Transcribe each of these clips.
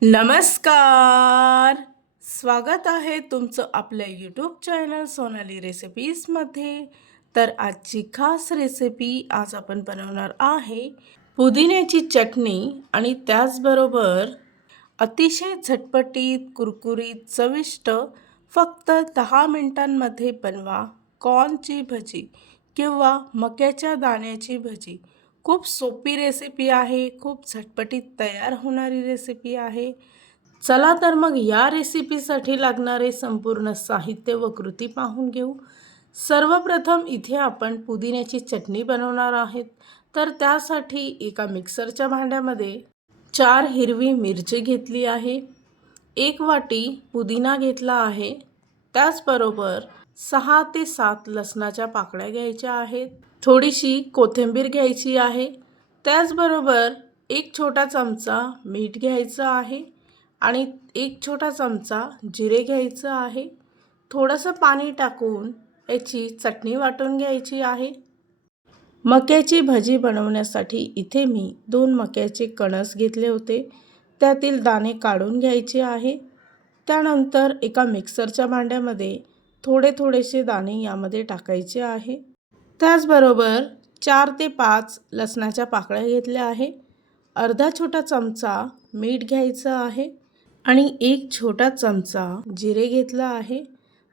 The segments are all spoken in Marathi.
नमस्कार! स्वागत आहे तुमचं आपल्या यूट्यूब चॅनल सोनाली रेसिपीजमध्ये तर आजची खास रेसिपी आज आपण बनवणार आहे पुदिन्याची चटणी आणि त्याचबरोबर अतिशय झटपटीत कुरकुरीत चविष्ट फक्त दहा मिनिटांमध्ये बनवा कॉर्नची भजी किंवा मक्याच्या दाण्याची भजी. खूप सोपी रेसिपी आहे खूप झटपटीत तयार होणारी रेसिपी आहे. चला तर मग या रेसिपीसाठी लागणारे संपूर्ण साहित्य व कृती पाहून घेऊ. सर्वप्रथम इथे आपण पुदिन्याची चटणी बनवणार आहेत. तर त्यासाठी एका मिक्सरच्या भांड्यामध्ये चार हिरवी मिरची घेतली आहे. एक वाटी पुदिना घेतला आहे. त्याचबरोबर सहा ते सात लसणाच्या पाकळ्या घ्यायच्या आहेत. थोडीशी कोथिंबीर घ्यायची आहे. त्याचबरोबर एक छोटा चमचा मीठ घ्यायचं आहे आणि एक छोटा चमचा जिरे घ्यायचं आहे. थोडंसं पाणी टाकून याची चटणी वाटून घ्यायची आहे. मक्याची भजी बनवण्यासाठी इथे मी दोन मक्याचे कणस घेतले होते. त्यातील दाणे काढून घ्यायचे आहे. त्यानंतर एका मिक्सरच्या भांड्यामध्ये थोडे थोडेसे दाणे यामध्ये टाकायचे आहे. त्याचबरोबर चार ते पाच लसणाच्या पाकळ्या घेतल्या आहे. अर्धा छोटा चमचा मीठ घ्यायचं आहे आणि एक छोटा चमचा जिरे घेतला आहे.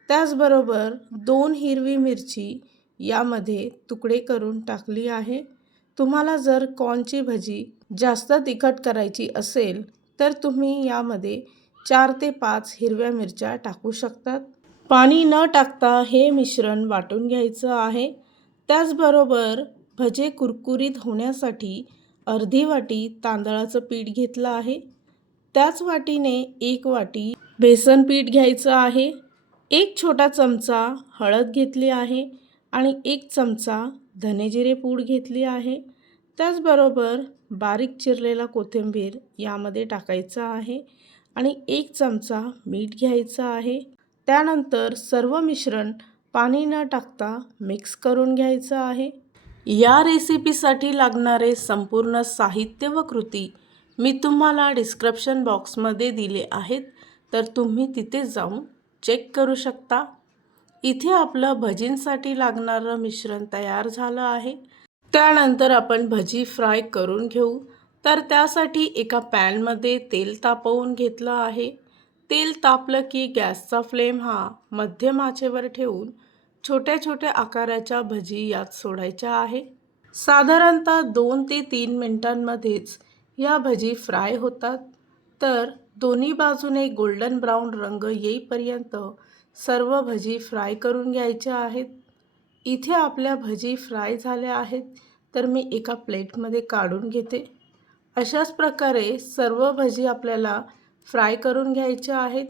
त्याचबरोबर दोन हिरवी मिरची यामध्ये तुकडे करून टाकली आहे. तुम्हाला जर कॉर्नची भजी जास्त तिखट करायची असेल तर तुम्ही यामध्ये चार ते पाच हिरव्या मिरच्या टाकू शकतात. पाणी न टाकता हे मिश्रण वाटून घ्यायचं आहे. त्याचबरोबर भजे कुरकुरीत होण्यासाठी अर्धी वाटी तांदळाचं पीठ घेतलं आहे. त्याच वाटीने एक वाटी बेसन पीठ घ्यायचं आहे. एक छोटा चमचा हळद घेतली आहे आणि एक चमचा धनेजिरे पूड घेतली आहे. त्याचबरोबर बारीक चिरलेला कोथिंबीर यामध्ये टाकायचा आहे आणि एक चमचा मीठ घ्यायचं आहे. त्यानंतर सर्व मिश्रण पाणी न टाकता मिक्स करून घ्यायचं आहे. या रेसिपीसाठी लागणारे संपूर्ण साहित्य व कृती मी तुम्हाला डिस्क्रिप्शन बॉक्समध्ये दिले आहेत तर तुम्ही तिथे जाऊन चेक करू शकता. इथे आपलं भजींसाठी लागणारं मिश्रण तयार झालं आहे. त्यानंतर आपण भजी फ्राय करून घेऊ. तर त्यासाठी एका पॅनमध्ये तेल तापवून घेतलं आहे. तेल तापलं की गॅसचा फ्लेम हा मध्यम आचेवर ठेवून छोट्या छोट्या आकाराच्या भजी यात सोडायच्या आहे. साधारणतः दोन ते तीन मिनटांमध्येच या भजी फ्राय होतात. तर दोन्ही बाजूने गोल्डन ब्राऊन रंग येईपर्यंत सर्व भजी फ्राय करून घ्यायच्या आहेत. इथे आपल्या भजी फ्राय झाल्या आहेत तर मी एका प्लेटमध्ये काढून घेते. अशाच प्रकारे सर्व भजी आपल्याला फ्राय करून घ्यायच्या आहेत.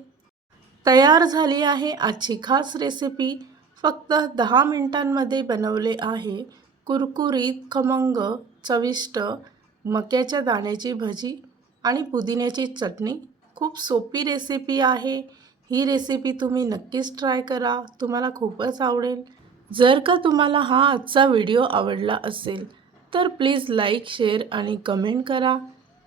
तयार झाली आहे आजची खास रेसिपी फक्त दहा मिनिटांमध्ये बनवले आहे. कुरकुरीत खमंग चविष्ट मक्याच्या दाण्याची भजी आणि पुदिन्याची चटणी. खूप सोपी रेसिपी आहे. ही रेसिपी तुम्ही नक्कीच ट्राय करा. तुम्हाला खूपच आवडेल. जर का तुम्हाला हा आजचा व्हिडिओ आवडला असेल तर प्लीज लाईक शेअर आणि कमेंट करा.